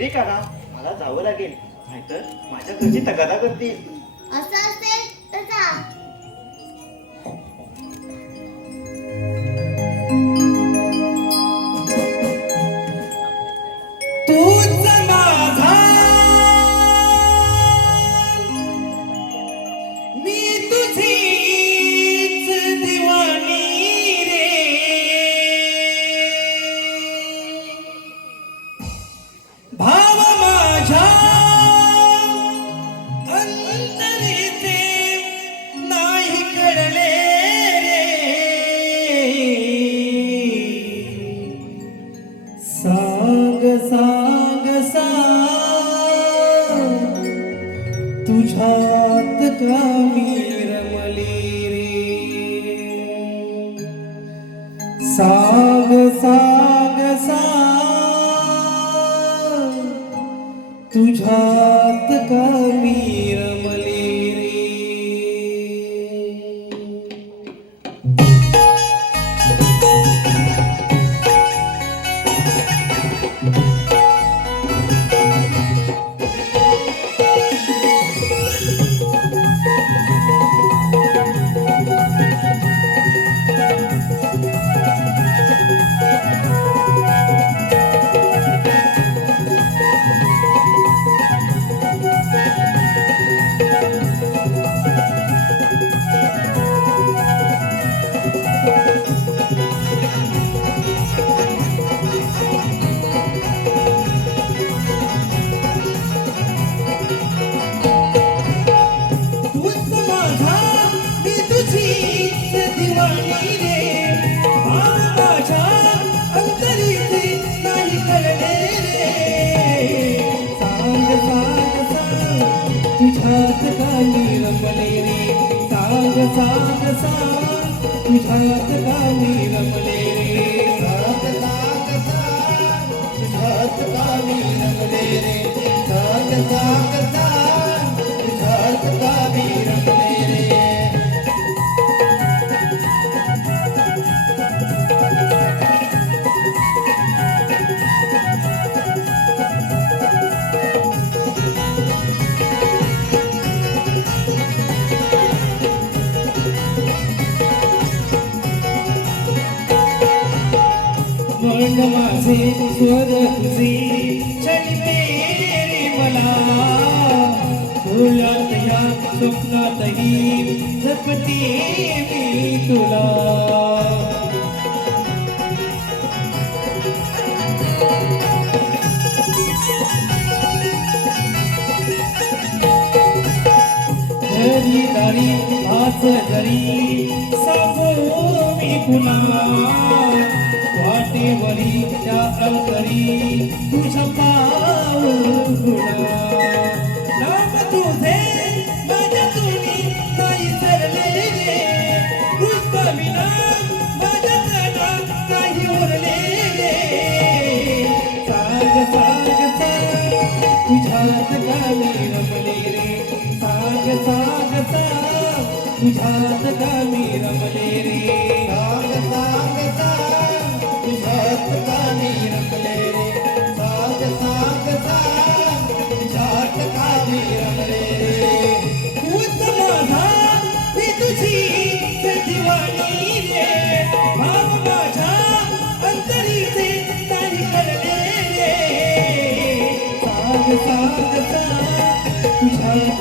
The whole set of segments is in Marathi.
सोनेरी करा मला जावं लागेल. नाहीतर माझ्या घरची तगादा करतील. असं असेल तर जा. तुझ्यात का मी रमली रे. साग साग सा तुझ्यात का तुझ्यात गावी माझे स्वर तुझे चलिते रे मला डोळ्यात या स्वप्नातही जपते मी तुला। घरी दारी हाच जरी सांगू मी पुन्हा। वाटेवरी तुझ अंतरी नाम तुझे माझ्या तुम्ही सरले विना माझ्या उरले तुझ्यात गावी रमले रे. साग साग सांग तुझ्यात गावी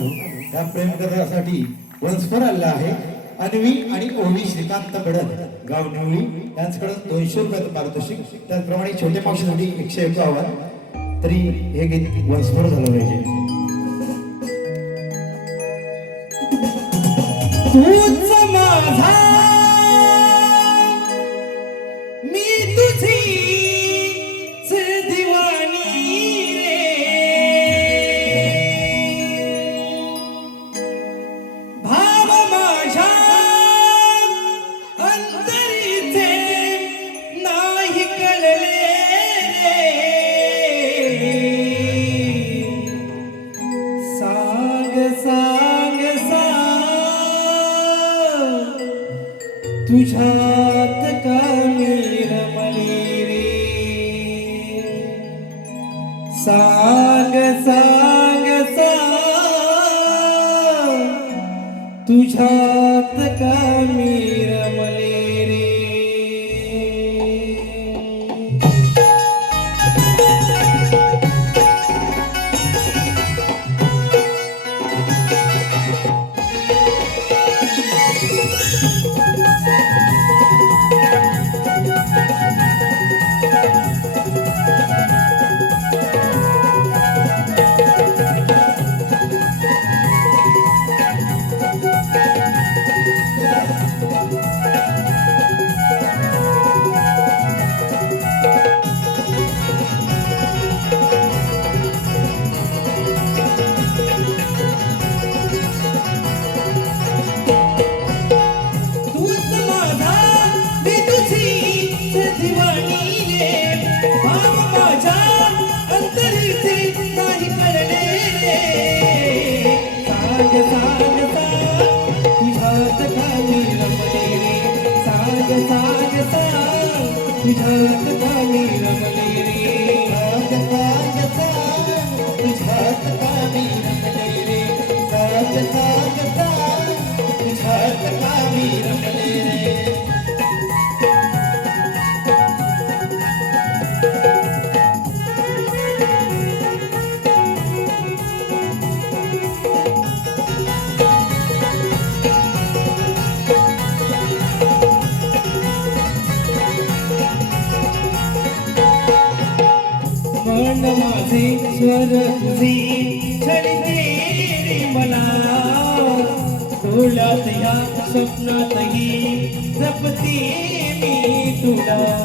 हॅलो या प्रेमकथासाठी वंशभर आलेला आहे. अन्वी आणि ओवी श्रीकांत कडन गाव नवळी यांच्याकडून दोनशे रुपयाचं पारितोषिक. त्याचप्रमाणे छोटे मावशीसाठी एकशे एक आव्हान. तरी हे गीत वंशभर झालं पाहिजे. तूच माझा तुझ्यात मन माझे स्वर तुझे छळते रे मला. डोळ्यात या स्वप्नातही. जपते मी तुला.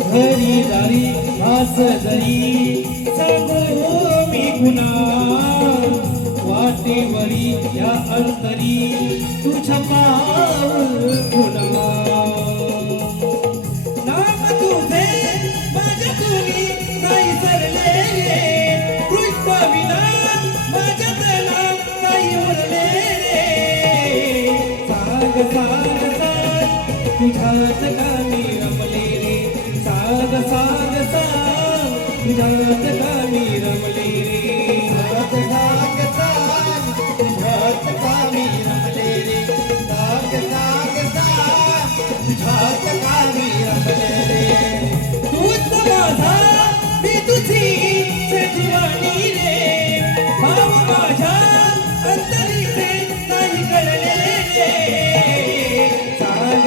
घरी दारी आस जरी. सांगू मी गुन्हा वाटेवरी या अंतरी तुझ्या पाऊल गुन्हा नाम तुझे माझ्या तुनी नाही सरले. कृष्ण विना माझ्या नाही उरले. तुझ्यात रमले रे साग साग साग तुझ्यात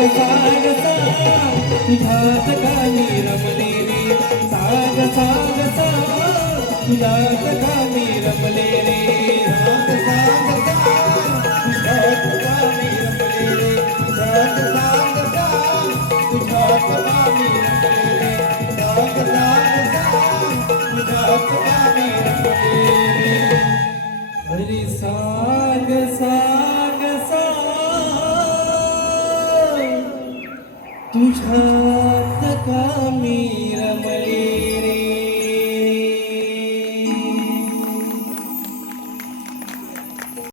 सांग सांग सांग रमले रे सांग सांग सांग तुझ्यात रमले रे